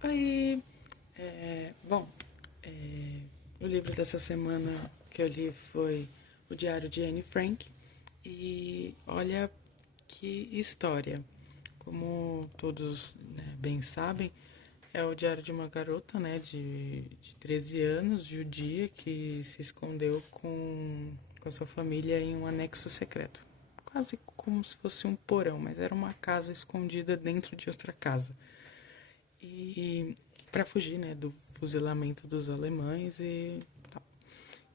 Aí, bom, é, o livro dessa semana que eu li foi O Diário de Anne Frank. E olha que história. Como todos, né, bem sabem, é o diário de uma garota, né, de 13 anos, judia, que se escondeu com a sua família em um anexo secreto. Quase como se fosse um porão, mas era uma casa escondida dentro de outra casa. E para fugir, né, do fuzilamento dos alemães e tal.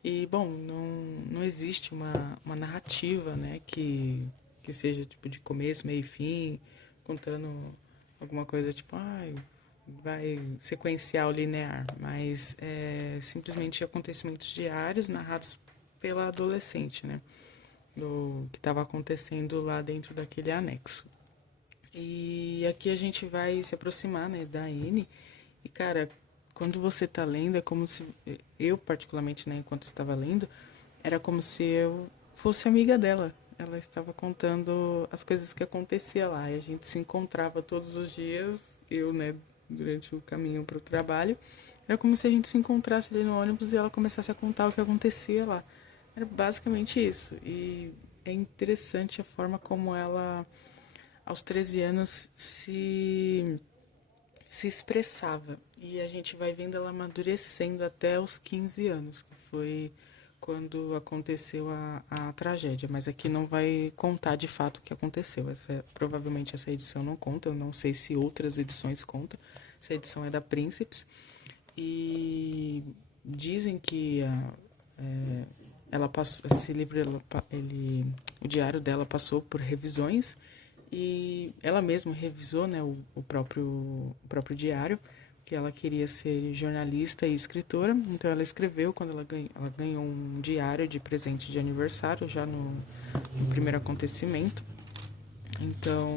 E bom, não existe uma narrativa, né, que seja tipo de começo, meio e fim, contando alguma coisa tipo, vai sequencial linear, mas é simplesmente acontecimentos diários narrados pela adolescente, né, do que estava acontecendo lá dentro daquele anexo. E aqui a gente vai se aproximar, né, da Anne. E, cara, quando você tá lendo, é como se... Eu, particularmente, né, enquanto estava lendo, era como se eu fosse amiga dela. Ela estava contando as coisas que acontecia lá. E a gente se encontrava todos os dias, eu, né, durante o caminho para o trabalho. Era como se a gente se encontrasse ali no ônibus e ela começasse a contar o que acontecia lá. Era basicamente isso. E é interessante a forma como ela aos 13 anos se expressava. E a gente vai vendo ela amadurecendo até os 15 anos, que foi quando aconteceu a tragédia. Mas aqui não vai contar de fato o que aconteceu. Provavelmente essa edição não conta, eu não sei se outras edições contam. Essa edição é da Príncipes. E dizem que ela passou, esse livro, o diário dela passou por revisões e ela mesma revisou, né, o próprio diário, que ela queria ser jornalista e escritora. Então ela escreveu quando ela ganhou um diário de presente de aniversário, já no primeiro acontecimento. Então,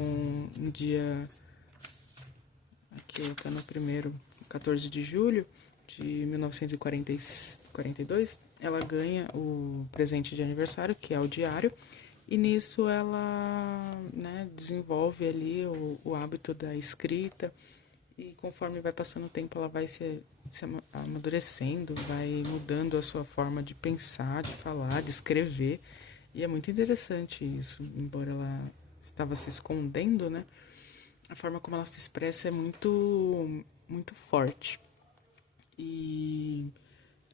no dia... Aqui está no primeiro, 14 de julho de 1942, ela ganha o presente de aniversário, que é o diário, e nisso ela, né, desenvolve ali o hábito da escrita, e conforme vai passando o tempo ela vai se amadurecendo, vai mudando a sua forma de pensar, de falar, de escrever, e é muito interessante isso, embora ela estava se escondendo, né? A forma como ela se expressa é muito forte. E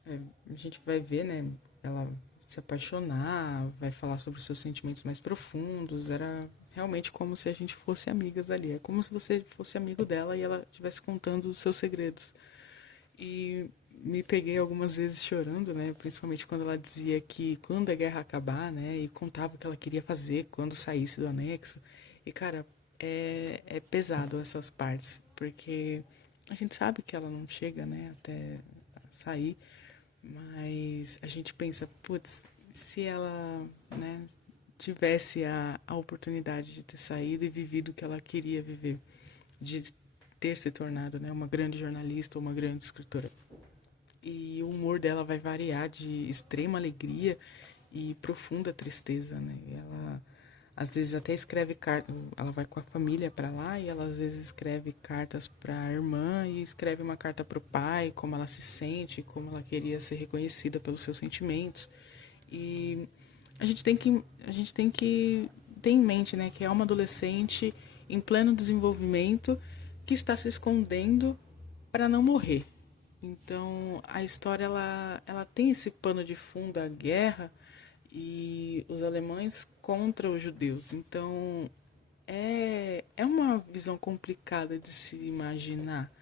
a gente vai ver, né, ela se apaixonar, vai falar sobre os seus sentimentos mais profundos. Era realmente como se a gente fosse amigas ali. É como se você fosse amigo dela e ela estivesse contando os seus segredos. E me peguei algumas vezes chorando, né? Principalmente quando ela dizia que quando a guerra acabar, né? E contava o que ela queria fazer quando saísse do anexo. E, cara, é pesado essas partes, porque a gente sabe que ela não chega, né? Até sair, mas a gente pensa, putz, se ela, né? Tivesse a oportunidade de ter saído e vivido o que ela queria viver, de ter se tornado, né, uma grande jornalista ou uma grande escritora. E o humor dela vai variar de extrema alegria e profunda tristeza, né? E ela às vezes até escreve cartas, ela vai com a família para lá e ela às vezes escreve cartas para a irmã e escreve uma carta para o pai, como ela se sente, como ela queria ser reconhecida pelos seus sentimentos. E a gente tem que ter em mente, né, que é uma adolescente em pleno desenvolvimento que está se escondendo para não morrer. Então, a história ela tem esse pano de fundo, a guerra e os alemães contra os judeus. Então, é uma visão complicada de se imaginar.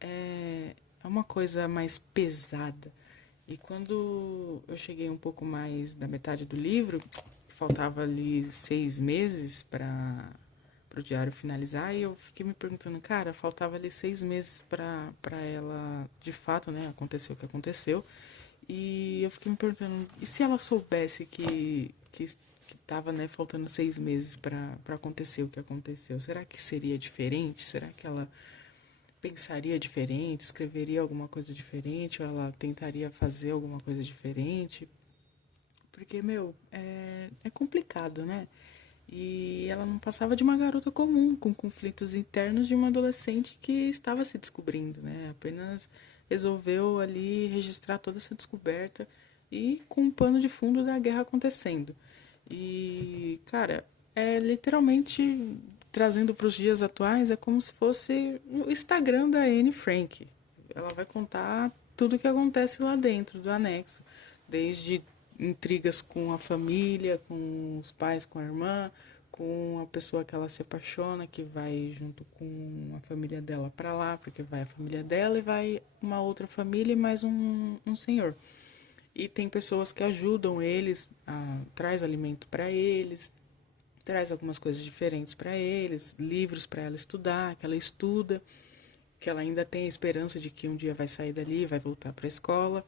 É uma coisa mais pesada. E quando eu cheguei um pouco mais da metade do livro, faltava ali 6 meses para o diário finalizar, e eu fiquei me perguntando, cara, faltava ali 6 meses para ela, de fato, né, acontecer o que aconteceu. E eu fiquei me perguntando, e se ela soubesse que tava, né, faltando 6 meses para acontecer o que aconteceu? Será que seria diferente? Será que ela pensaria diferente, escreveria alguma coisa diferente, ou ela tentaria fazer alguma coisa diferente? Porque, meu, é complicado, né? E ela não passava de uma garota comum, com conflitos internos de uma adolescente que estava se descobrindo, né? Apenas resolveu ali registrar toda essa descoberta e com um pano de fundo da guerra acontecendo. E, cara, é literalmente trazendo para os dias atuais, é como se fosse o Instagram da Anne Frank. Ela vai contar tudo o que acontece lá dentro do anexo, desde intrigas com a família, com os pais, com a irmã, com a pessoa que ela se apaixona, que vai junto com a família dela para lá, porque vai a família dela e vai uma outra família e mais um senhor. E tem pessoas que ajudam eles, traz alimento para eles, traz algumas coisas diferentes para eles, livros para ela estudar, que ela estuda, que ela ainda tem a esperança de que um dia vai sair dali, vai voltar para a escola.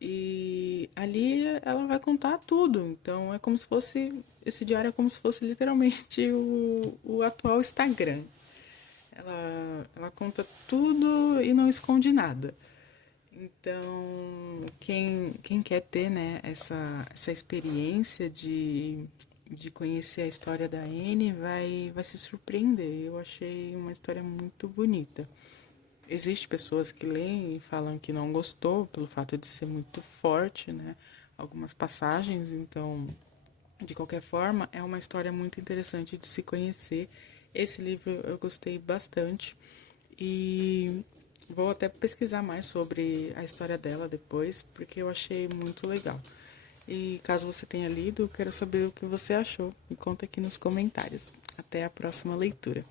E ali ela vai contar tudo. Então é como se fosse. Esse diário é como se fosse literalmente o atual Instagram. Ela conta tudo e não esconde nada. Então, quem quer ter, né, essa experiência de conhecer a história da Anne vai se surpreender. Eu achei uma história muito bonita. Existem pessoas que leem e falam que não gostou pelo fato de ser muito forte, né? Algumas passagens, então, de qualquer forma, é uma história muito interessante de se conhecer. Esse livro eu gostei bastante e vou até pesquisar mais sobre a história dela depois, porque eu achei muito legal. E caso você tenha lido, quero saber o que você achou. Me conta aqui nos comentários. Até a próxima leitura.